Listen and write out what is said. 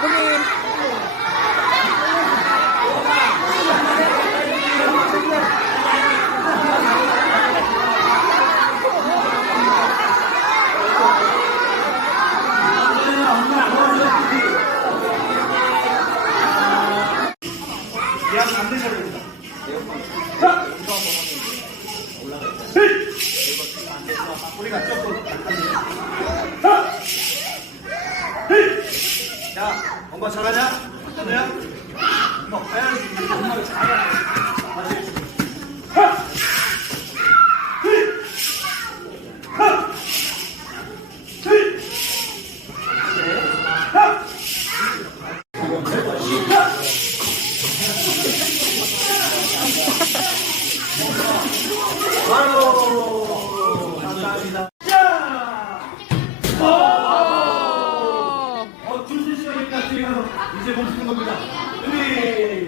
아버님. 약 안 드셔도 됩니다. 자! 셋! 우리가 조금 자! 엄마 잘하냐? 현우야? 뭐, 가야지. 엄마가 잘하냐? 아유, 감사합니다. 이제 멈추는 겁니다. 준비, 자! 또!